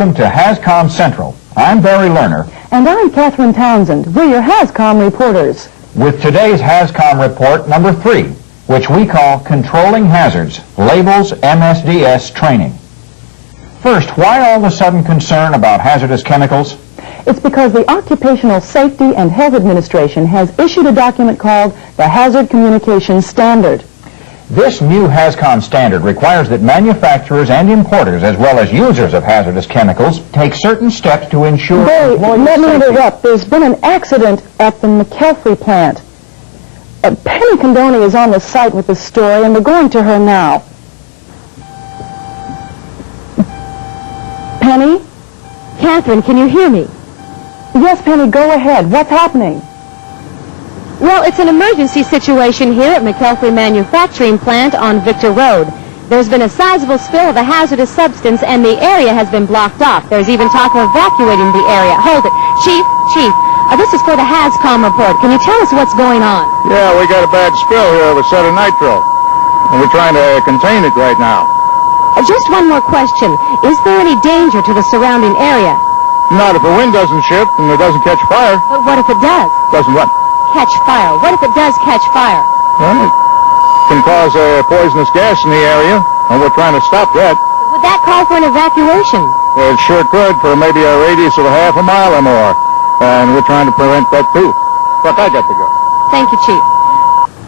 welcome to HazCom Central. I'm Barry Lerner. And I'm Catherine Townsend. We're your HazCom reporters. With today's HazCom report number 3, which we call Controlling Hazards, Labels MSDS Training. First, why all the sudden concern about hazardous chemicals? It's because the Occupational Safety and Health Administration has issued a document called the Hazard Communication Standard. This new HazCom standard requires that manufacturers and importers, as well as users of hazardous chemicals, take certain steps to ensure Barry, employee let me safety. interrupt. There's been an accident at the McKelfrey plant. Penny Condoni is on the site with the story, and we're going to her now. Penny? Catherine, can you hear me? Yes, Penny, go ahead. What's happening? Well, it's an emergency situation here at McKelfrey Manufacturing Plant on Victor Road. There's been a sizable spill of a hazardous substance, and the area has been blocked off. There's even talk of evacuating the area. Hold it. Chief, this is for the HazCom report. Can you tell us what's going on? Yeah, we got a bad spill here of acetic nitro, and we're trying to contain it right now. Just one more question. Is there any danger to the surrounding area? Not if the wind doesn't shift and it doesn't catch fire. But what if it does? Doesn't what? Catch fire. What if it does catch fire? Well, it can cause a poisonous gas in the area, and we're trying to stop that. Would that call for an evacuation? It sure could for maybe a radius of a half a mile or more, and we're trying to prevent that too. Look, I got to go. Thank you, Chief.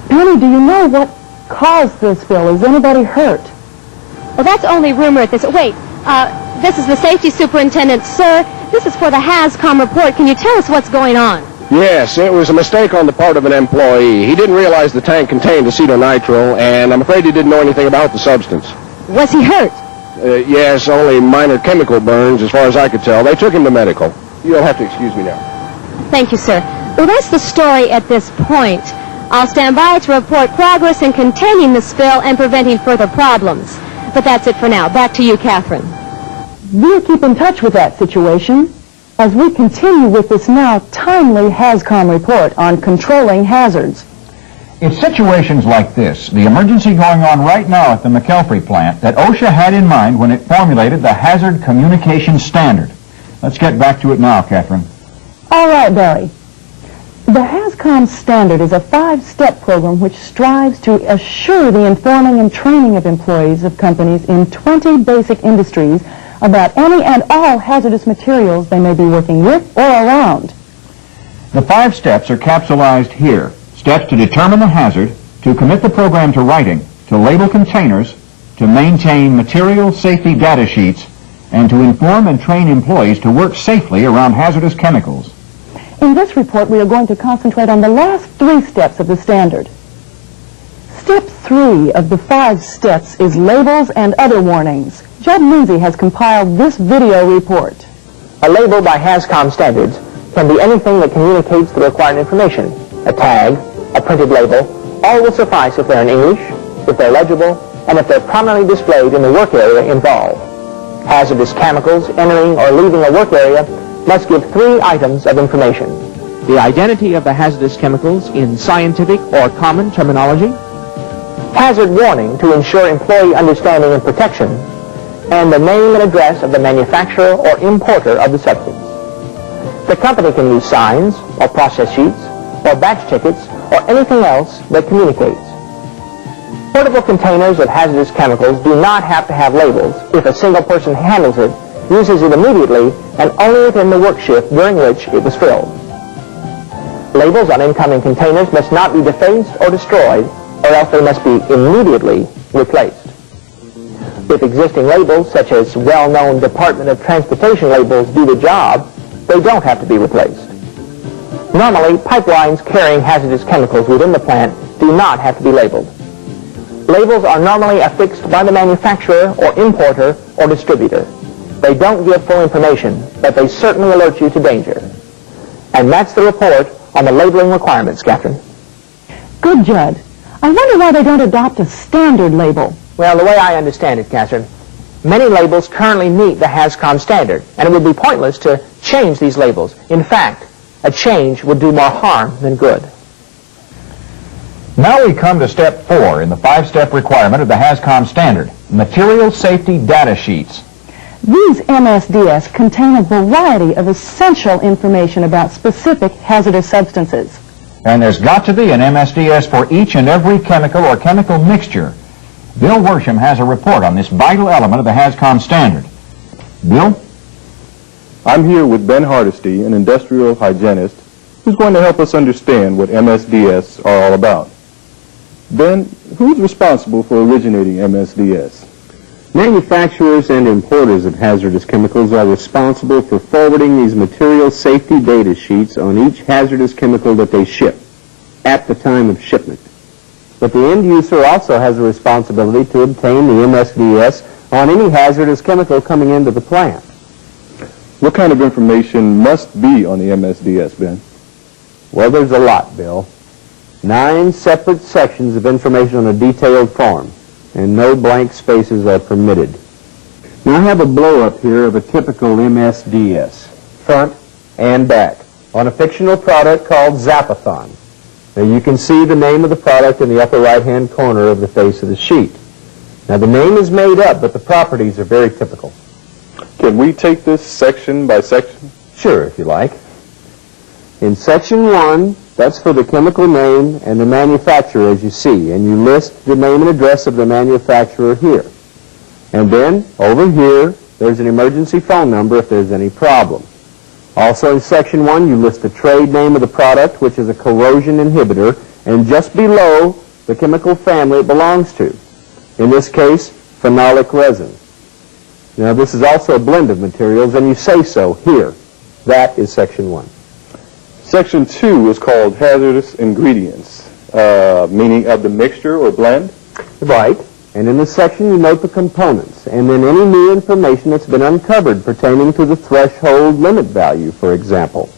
Penny, do you know what caused this spill? Is anybody hurt? Well, that's only rumor at this. Wait, this is the safety superintendent. Sir, this is for the HazCom report. Can you tell us what's going on? Yes, it was a mistake on the part of an employee. He didn't realize the tank contained acetonitrile, and I'm afraid he didn't know anything about the substance. Was he hurt? Yes, only minor chemical burns, as far as I could tell. They took him to medical. You'll have to excuse me now. Thank you, sir. Well, that's the story at this point. I'll stand by to report progress in containing the spill and preventing further problems. But that's it for now. Back to you, Catherine. We'll keep in touch with that situation as we continue with this now timely HazCom report on controlling hazards. It's situations like this, the emergency going on right now at the McKelfrey plant, that OSHA had in mind when it formulated the Hazard Communication Standard. Let's get back to it now, Catherine. All right, Barry. The HazCom Standard is a 5-step program which strives to assure the informing and training of employees of companies in 20 basic industries about any and all hazardous materials they may be working with or around. The 5 steps are capsulized here. Steps to determine the hazard, to commit the program to writing, to label containers, to maintain material safety data sheets, and to inform and train employees to work safely around hazardous chemicals. In this report, we are going to concentrate on the last 3 steps of the standard. Step 3 of the 5 steps is labels and other warnings. Judd Lindsay has compiled this video report. A label by HazCom standards can be anything that communicates the required information. A tag, a printed label, all will suffice if they're in English, if they're legible, and if they're prominently displayed in the work area involved. Hazardous chemicals entering or leaving a work area must give 3 items of information. The identity of the hazardous chemicals in scientific or common terminology, hazard warning to ensure employee understanding and protection, and the name and address of the manufacturer or importer of the substance. The company can use signs or process sheets or batch tickets or anything else that communicates. Portable containers of hazardous chemicals do not have to have labels if a single person handles it, uses it immediately, and only within the work shift during which it was filled. Labels on incoming containers must not be defaced or destroyed, or else they must be immediately replaced. If existing labels, such as well-known Department of Transportation labels, do the job, they don't have to be replaced. Normally, pipelines carrying hazardous chemicals within the plant do not have to be labeled. Labels are normally affixed by the manufacturer or importer or distributor. They don't give full information, but they certainly alert you to danger. And that's the report on the labeling requirements, Catherine. Good, Judd. I wonder why they don't adopt a standard label. Well, the way I understand it, Catherine, many labels currently meet the HazCom standard, and it would be pointless to change these labels. In fact, a change would do more harm than good. Now we come to step 4 in the 5-step requirement of the HazCom standard, material safety data sheets. These MSDS contain a variety of essential information about specific hazardous substances. And there's got to be an MSDS for each and every chemical or chemical mixture. Bill Worsham has a report on this vital element of the HAZCOM standard. Bill? I'm here with Ben Hardesty, an industrial hygienist, who's going to help us understand what MSDS are all about. Ben, who's responsible for originating MSDS? Manufacturers and importers of hazardous chemicals are responsible for forwarding these material safety data sheets on each hazardous chemical that they ship at the time of shipment. But the end user also has a responsibility to obtain the MSDS on any hazardous chemical coming into the plant. What kind of information must be on the MSDS, Ben? Well, there's a lot, Bill. 9 separate sections of information on a detailed form, and no blank spaces are permitted. Now I have a blow-up here of a typical MSDS, front and back, on a fictional product called Zapathon. Now you can see the name of the product in the upper right-hand corner of the face of the sheet. Now the name is made up, but the properties are very typical. Can we take this section by section? Sure, if you like. In section 1, that's for the chemical name and the manufacturer, as you see, and you list the name and address of the manufacturer here. And then, over here, there's an emergency phone number if there's any problem. Also in section 1, you list the trade name of the product, which is a corrosion inhibitor, and just below, the chemical family it belongs to. In this case, phenolic resin. Now, this is also a blend of materials, and you say so here. That is section 1. Section 2 is called hazardous ingredients, meaning of the mixture or blend? Right. And in this section, you note the components, and then any new information that's been uncovered pertaining to the threshold limit value, for example,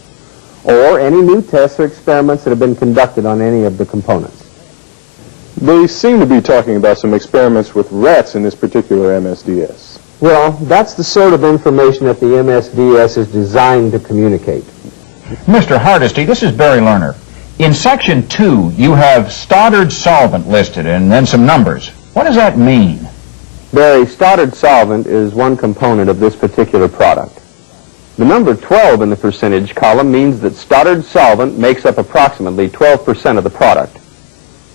or any new tests or experiments that have been conducted on any of the components. They seem to be talking about some experiments with rats in this particular MSDS. Well, that's the sort of information that the MSDS is designed to communicate. Mr. Hardesty, this is Barry Lerner. In Section 2, you have Stoddard solvent listed and then some numbers. What does that mean? Barry, Stoddard solvent is one component of this particular product. The number 12 in the percentage column means that Stoddard solvent makes up approximately 12% of the product.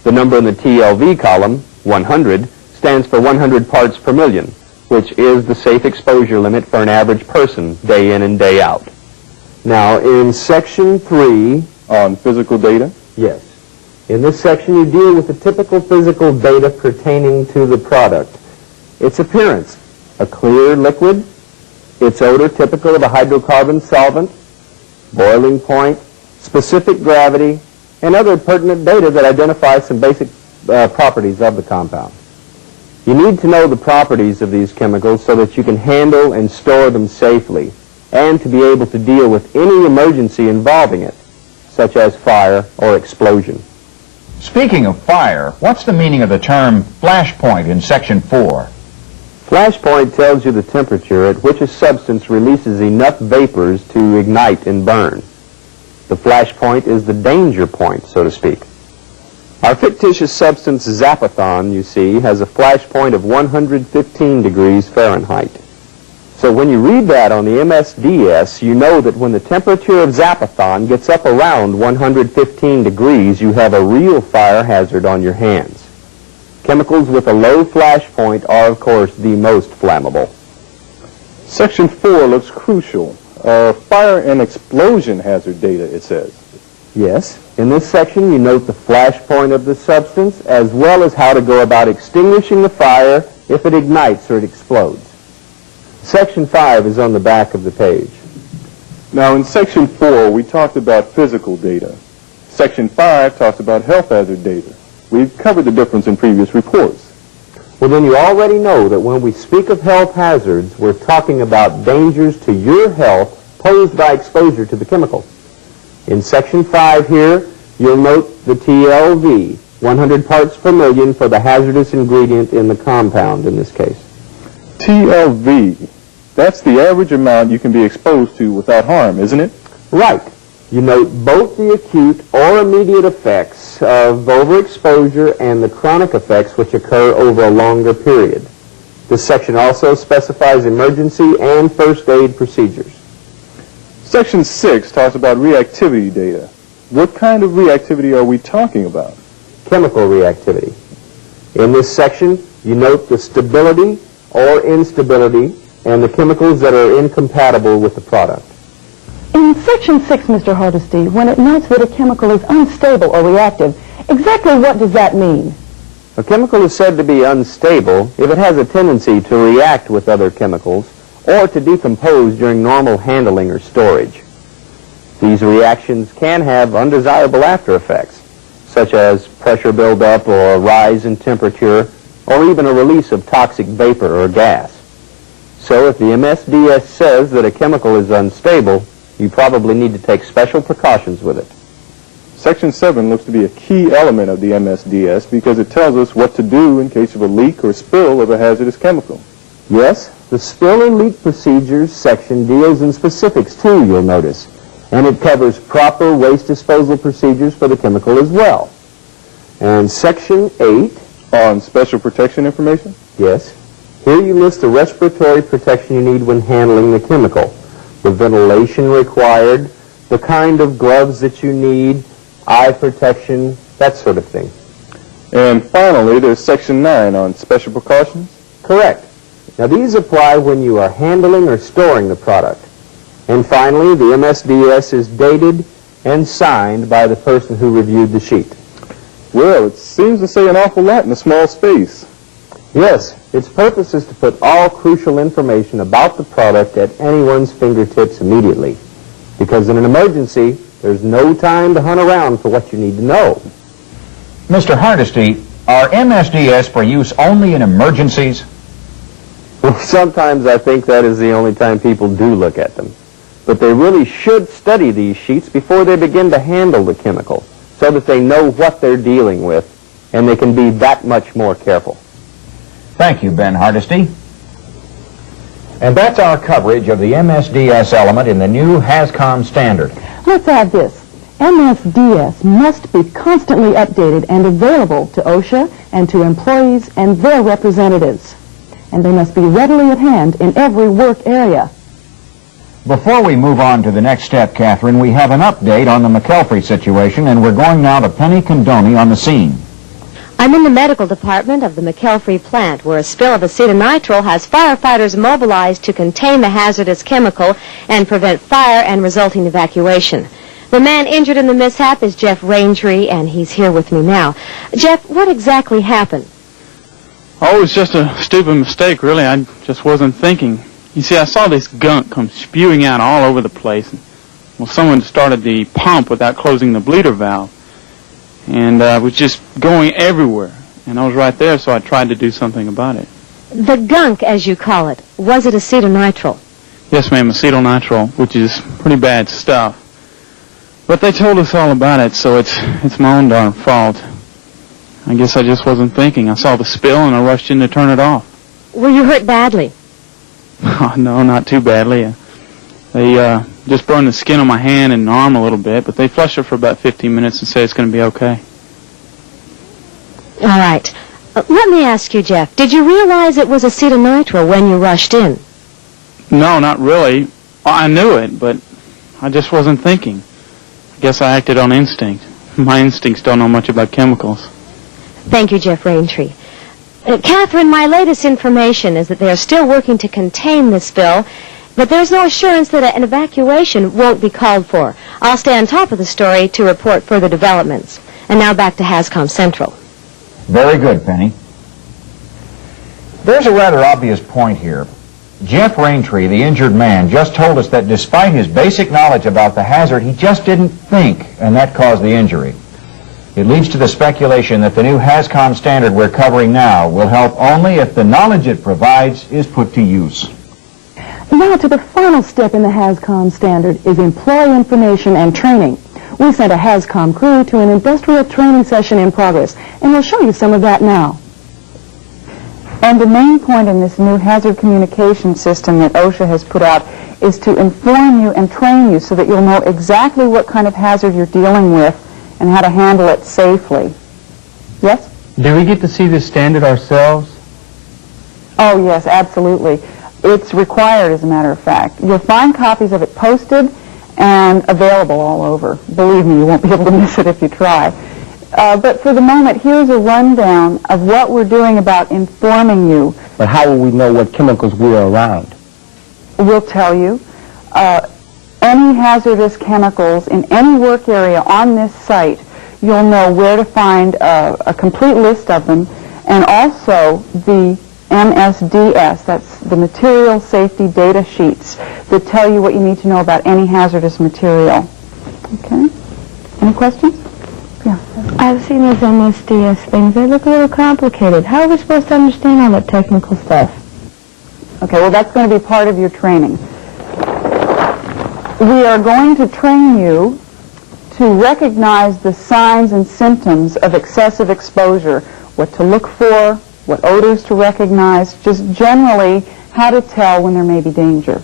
The number in the TLV column, 100, stands for 100 parts per million, which is the safe exposure limit for an average person day in and day out. Now, in Section 3... On physical data? Yes. In this section, you deal with the typical physical data pertaining to the product. Its appearance, a clear liquid. Its odor, typical of a hydrocarbon solvent. Boiling point, specific gravity, and other pertinent data that identify some basic properties of the compound. You need to know the properties of these chemicals so that you can handle and store them safely, and to be able to deal with any emergency involving it, such as fire or explosion. Speaking of fire, what's the meaning of the term flash point in Section 4? Flash point tells you the temperature at which a substance releases enough vapors to ignite and burn. The flash point is the danger point, so to speak. Our fictitious substance Zapathon, you see, has a flash point of 115 degrees Fahrenheit. So when you read that on the MSDS, you know that when the temperature of Zapathon gets up around 115 degrees, you have a real fire hazard on your hands. Chemicals with a low flash point are, of course, the most flammable. Section 4 looks crucial. Fire and explosion hazard data, it says. Yes. In this section, you note the flash point of the substance, as well as how to go about extinguishing the fire if it ignites or it explodes. Section 5 is on the back of the page. Now, in Section 4, we talked about physical data. Section 5 talks about health hazard data. We've covered the difference in previous reports. Well, then you already know that when we speak of health hazards, we're talking about dangers to your health posed by exposure to the chemical. In Section 5 here, you'll note the TLV, 100 parts per million for the hazardous ingredient in the compound in this case. TLV, that's the average amount you can be exposed to without harm, isn't it? Right. You note both the acute or immediate effects of overexposure and the chronic effects which occur over a longer period. This section also specifies emergency and first aid procedures. Section 6 talks about reactivity data. What kind of reactivity are we talking about? Chemical reactivity. In this section, you note the stability or instability and the chemicals that are incompatible with the product. In Section 6, Mr. Hardesty, when it notes that a chemical is unstable or reactive, exactly what does that mean? A chemical is said to be unstable if it has a tendency to react with other chemicals or to decompose during normal handling or storage. These reactions can have undesirable after effects, such as pressure buildup or a rise in temperature, or even a release of toxic vapor or gas. So if the MSDS says that a chemical is unstable, you probably need to take special precautions with it. Section 7 looks to be a key element of the MSDS because it tells us what to do in case of a leak or spill of a hazardous chemical. Yes, the spill and leak procedures section deals in specifics too, you'll notice, and it covers proper waste disposal procedures for the chemical as well. And Section 8, On special protection information? yes, here you list the respiratory protection you need when handling the chemical, the ventilation required, the kind of gloves that you need, eye protection, that sort of thing. And finally, there's Section 9 on special precautions. Correct. Now these apply when you are handling or storing the product. And finally, the MSDS is dated and signed by the person who reviewed the sheet. Well, it seems to say an awful lot in a small space. Yes, its purpose is to put all crucial information about the product at anyone's fingertips immediately. Because in an emergency, there's no time to hunt around for what you need to know. Mr. Hardesty, are MSDS for use only in emergencies? Well, sometimes I think that is the only time people do look at them. But they really should study these sheets before they begin to handle the chemical, so that they know what they're dealing with, and they can be that much more careful. Thank you, Ben Hardesty. And that's our coverage of the MSDS element in the new HAZCOM standard. Let's add this. MSDS must be constantly updated and available to OSHA and to employees and their representatives. And they must be readily at hand in every work area. Before we move on to the next step, Catherine, we have an update on the McElfrey situation, and we're going now to Penny Condoni on the scene. I'm in the medical department of the McElfrey plant, where a spill of acetonitrile has firefighters mobilized to contain the hazardous chemical and prevent fire and resulting evacuation. The man injured in the mishap is Jeff Raintree, and he's here with me now. Jeff, what exactly happened? Oh, it was just a stupid mistake, really. I just wasn't thinking. You see, I saw this gunk come spewing out all over the place. Well, someone started the pump without closing the bleeder valve. And it was just going everywhere. And I was right there, so I tried to do something about it. The gunk, as you call it, was it acetonitrile? Yes, ma'am, acetonitrile, which is pretty bad stuff. But they told us all about it, so it's my own darn fault. I guess I just wasn't thinking. I saw the spill, and I rushed in to turn it off. Were you hurt badly? Oh, no, not too badly. They just burned the skin on my hand and arm a little bit, but they flushed it for about 15 minutes and say it's going to be okay. All right. Let me ask you, Jeff, did you realize it was acetonitrile when you rushed in? No, not really. I knew it, but I just wasn't thinking. I guess I acted on instinct. My instincts don't know much about chemicals. Thank you, Jeff Raintree. Catherine, my latest information is that they are still working to contain this spill, but there's no assurance that an evacuation won't be called for. I'll stay on top of the story to report further developments. And now back to HAZCOM Central. Very good, Penny. There's a rather obvious point here. Jeff Raintree, the injured man, just told us that despite his basic knowledge about the hazard, he just didn't think, and that caused the injury. It leads to the speculation that the new HAZCOM standard we're covering now will help only if the knowledge it provides is put to use. Now to the final step in the HAZCOM standard is employee information and training. We sent a HAZCOM crew to an industrial training session in progress, and we'll show you some of that now. And the main point in this new hazard communication system that OSHA has put out is to inform you and train you so that you'll know exactly what kind of hazard you're dealing with and how to handle it safely. Yes? Do we get to see this standard ourselves? Oh, yes, absolutely. It's required, as a matter of fact. You'll find copies of it posted and available all over. Believe me, you won't be able to miss it if you try. But for the moment, here's a rundown of what we're doing about informing you. But how will we know what chemicals we're around? We'll tell you. Any hazardous chemicals in any work area on this site, you'll know where to find a complete list of them, and also the MSDS, that's the Material Safety Data Sheets, that tell you what you need to know about any hazardous material. Okay? Any questions? Yeah. I've seen those MSDS things. They look a little complicated. How are we supposed to understand all that technical stuff? Okay, well, that's going to be part of your training. We are going to train you to recognize the signs and symptoms of excessive exposure, what to look for, what odors to recognize, just generally how to tell when there may be danger.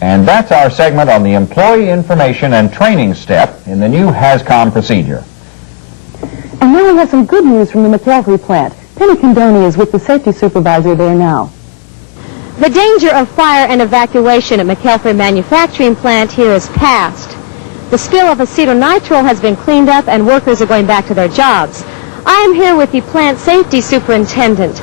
And that's our segment on the employee information and training step in the new HAZCOM procedure. And now we have some good news from the McElfrey plant. Penny Condoni is with the safety supervisor there now. The danger of fire and evacuation at McElfrey manufacturing plant here is past. The spill of acetonitrile has been cleaned up and workers are going back to their jobs. I am here with the plant safety superintendent.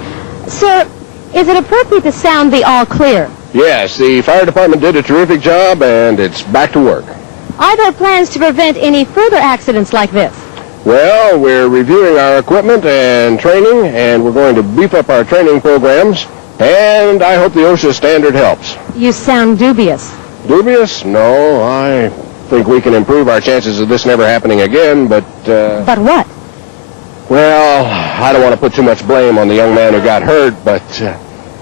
Sir, is it appropriate to sound the all clear? Yes, the fire department did a terrific job, and it's back to work. Are there plans to prevent any further accidents like this? Well, we're reviewing our equipment and training, and we're going to beef up our training programs, and I hope the OSHA standard helps. You sound dubious. Dubious? No, I think we can improve our chances of this never happening again, but... But what? Well, I don't want to put too much blame on the young man who got hurt, but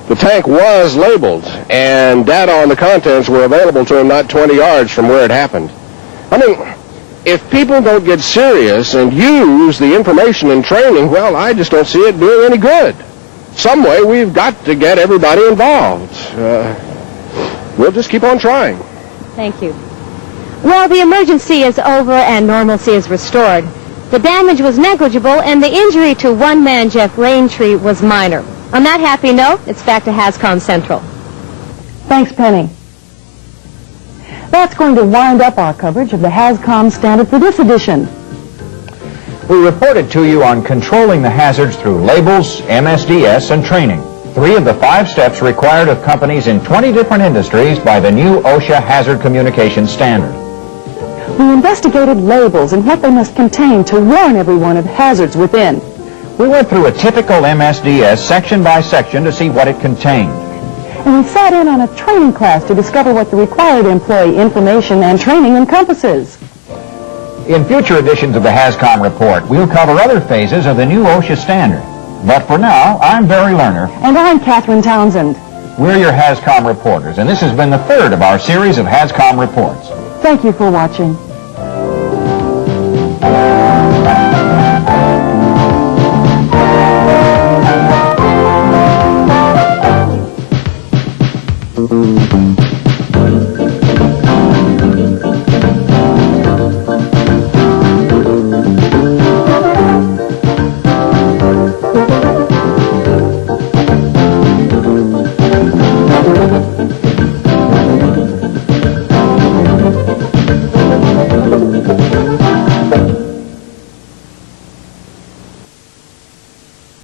the tank was labeled, and data on the contents were available to him not 20 yards from where it happened. I mean, if people don't get serious and use the information and training, well, I just don't see it doing any good. Some way we've got to get everybody involved. We'll just keep on trying. Thank you. Well, the emergency is over and normalcy is restored. The damage was negligible, and the injury to one man, Jeff Raintree, was minor. On that happy note, it's back to HAZCOM Central. Thanks, Penny. That's going to wind up our coverage of the HAZCOM standard for this edition. We reported to you on controlling the hazards through labels, MSDS, and training. 3 of the 5 steps required of companies in 20 different industries by the new OSHA Hazard Communication Standard. We investigated labels and what they must contain to warn everyone of hazards within. We went through a typical MSDS section by section to see what it contained. And we sat in on a training class to discover what the required employee information and training encompasses. In future editions of the HAZCOM report, we'll cover other phases of the new OSHA standard. But for now, I'm Barry Lerner. And I'm Catherine Townsend. We're your HAZCOM reporters, and this has been the 3rd of our series of HAZCOM reports. Thank you for watching.